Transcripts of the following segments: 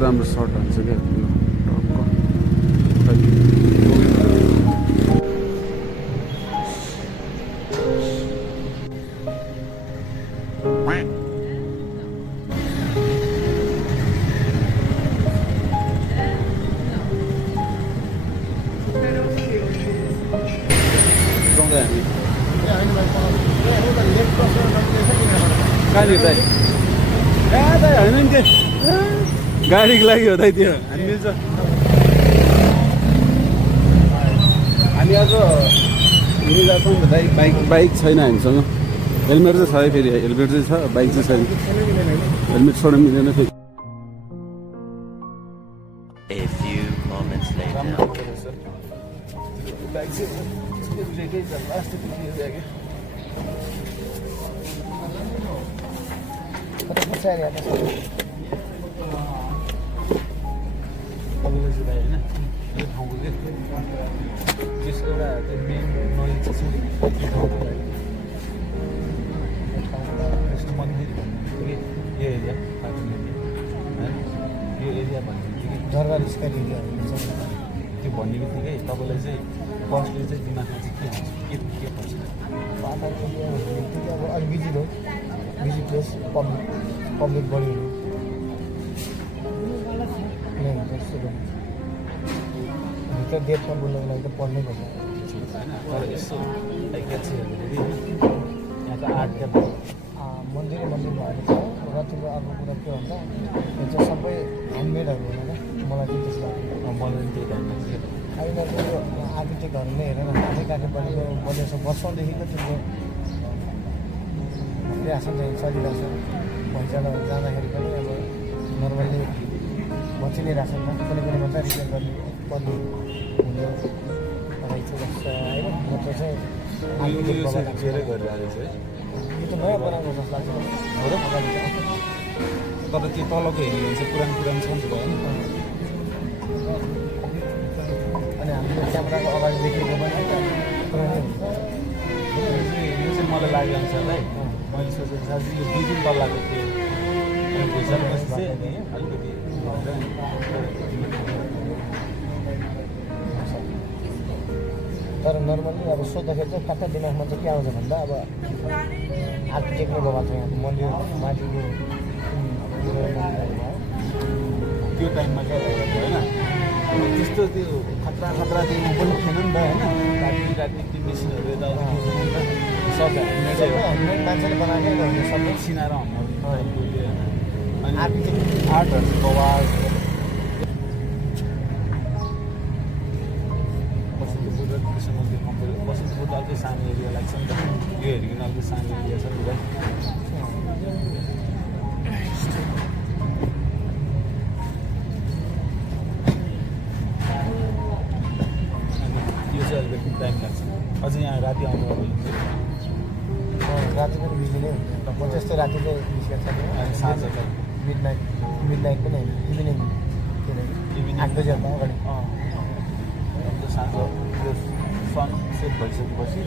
राम्रो सर्ट हुन्छ क्या कहाँनिर दाइ दाइ होइन नि त्यो गाडीको लागि हो दाइ त्यो हामी मिल्छ हामी आज हिँडी जान्छौँ नि त दाइ बाइक छैन हामीसँग हेलमेट चाहिँ छ है फेरि हेलमेट चाहिँ छ बाइक चाहिँ छैन हेलमेट छोड्नु मिलेन फेरि त्यसको एउटा मेन नलेज चाहिँ मन्दिर यो एरिया यो एरिया भन्ने बित्तिकै दरबार स्काई एरिया हुन्छ त्यो भन्ने बित्तिकै तपाईँलाई चाहिँ फर्स्टले चाहिँ दिमागमा चाहिँ के हुन्छ के पर्छ पाहाड एरिया भन्ने बित्तिकै अब अलिक बिजी हो बिजी प्लेस पब्लिक बढी भित्र डेटमा बोल्नको लागि त पढ्नै पर्छ होइन तर यसो चाहिँ हेर्दाखेरि यहाँ त आर्ट क्या मन्दिर भएको छ र तिम्रो अर्को कुरा के भन्दा यो चाहिँ सबै ह्यान्डमेडहरू होइन मलाई चाहिँ त्यस्तो लाग्यो मलाई पनि त्यही ह्यान्डमेड अहिले त्यो आर्किटेक्टहरूले हेरेर हातै काट्नु परेको बजेछ वर्षौँदेखिको तिम्रो क्रियासन चाहिँ चलिरहेको छ भैँचालो जाँदाखेरि पनि अब नर्मल्ली बची नै रहेछ नि त कुनै मात्रै रिपेयर गर्ने पर्ने हुने रहेछ जस्तो होइन नत्र चाहिँ धेरै गरिरहेको छ यो त नयाँ बनाएको जस्तो लाग्छ तर त्यो तलको हेऱ्यो भने चाहिँ पुरानो छ नि त होइन अनि हामीले क्यामेराको अगाडि देखेको पनि पुरानै हुन्छ यो चाहिँ मलाई लाग्यो अनुसारलाई मैले सोचेको साथी यो 2-3 तल्लाको थियो भुइँचालोपछि चाहिँ अलिकति तर नर्मल्ली अब सोद्धाखेरि चाहिँ कता दिमागमा चाहिँ के आउँछ भन्दा अब आर्किटेक्ट नै गएको छ यहाँ मन्दिर माथिको त्यो टाइममा चाहिँ होइन त्यस्तो त्यो खतरा दिनु पनि थिएन नि त होइन राति त्यो मेसिनहरू यताउता सब ह्यान्डमेड मान्छेले बनाएकै गर्ने सबै सिनाएर अनि आर्टहरू बवाल कृष्ण मन्दिर कम्प्लिट बसन्तपुर त अलिक सानो एरिया लाग्छ नि त यो हेरिकन अलिक सानो एरिया छ नि यो चाहिँ अलिकति टाइम लाग्छ अझै यहाँ राति आउनु राति पनि बिजुली नै हुन्छ म त्यस्तै राति चाहिँ निस्केको छ साँझ मिड नाइट पनि होइन इभिनिङ के अरे 8 बजीभन्दा अगाडि साँझ त्यो सन सेट भइसकेपछि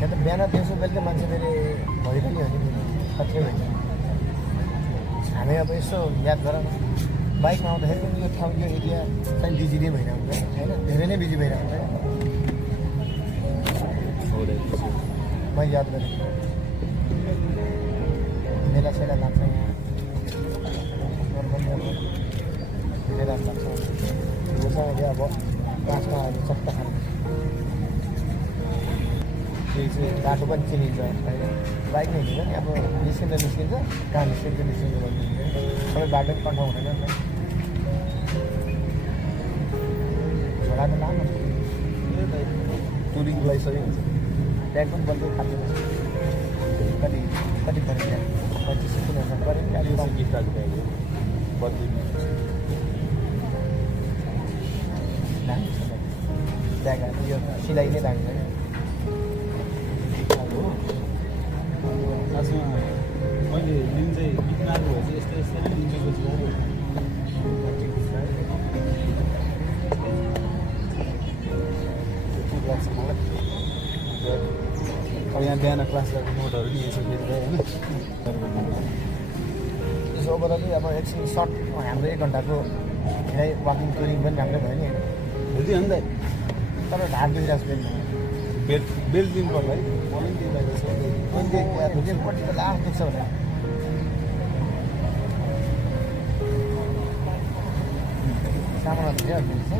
यहाँ त बिहान दिउँसो बेलुका मान्छे फेरि भइ पनि हो नि कत्रै भइन्छ हामी अब यसो याद गर बाइकमा आउँदाखेरि पनि यो ठाउँ यो एरिया चाहिँ बिजी नै भइरहेको हुन्छ होइन धेरै नै बिजी भइरहेको हुन्छ मैले याद गरेँ मेला सेला लाग्छ यहाँ मेला लाग्छ योसँग अब काँचमा अहिले चट्टा खानु बाटो पनि चिनिन्छ होइन बाइक नै हुन्छ नि अब निस्किन्छ कहाँ निस्किन्छ भनिदिन्छ सबै बाटो पनि कन्फर्म हुँदैन नि झोडा त लानु टुरिङको लागि सही हुन्छ ब्याग पनि बल्दै खाँदैन कति कति पऱ्यो ब्याग 25,000 पऱ्यो नि अलिक कम गिफ्टको ब्याग हो बद्लिने दामी छ ब्याग यो सिलाइ नै दामी छ खासमा मैले लिन चाहिँ बिक्नाको भए चाहिँ यस्तै यस्तै नै लिन्छु अब यहाँ बिहान क्लास गरेको नोटहरू नि यसो लेख्दै होइन त्यसो ओभरअली अब एकछिन सर्ट हाम्रो 1 घन्टाको धेरै वाकिङ टुरिङ पनि राम्रै भयो नि होइन बुझ्यो नि त तर ढाड दुइरहेको छ बेल्ट दिनु पर्ला है मलाई पनि दिइरहेको छ पट्टि त लास्ट दुख्छ भने सामान धेरै छ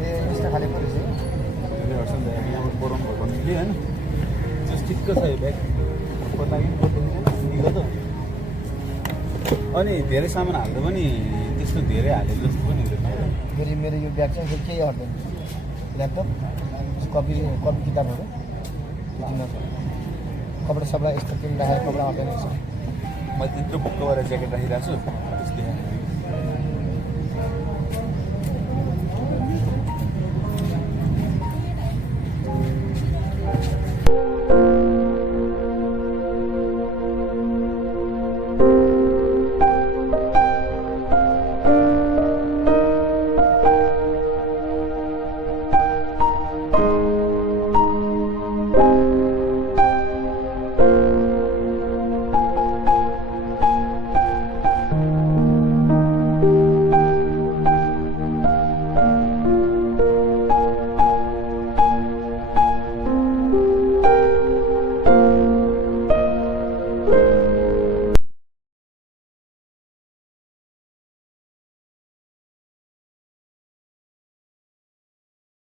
ए यस्तो खाले परेछ धेरै हर्छ नि त यहाँबाट बोराउनु भएको निक्ल्यो होइन जस्ट ठिक्क छ यो ब्याग लागि निको त अनि धेरै सामान हाल्दा पनि त्यसको धेरै हालेको जस्तो पनि हुँदैन मेरो यो ब्याग चाहिँ केही हट्दैन ल्यापटप कपी किताबहरू कपडा सपडा यस्तो किन राखेर कपडा हट्दैन मैले त्यत्रो भुक्क गरेर ज्याकेट राखिरहेको छु त्यसले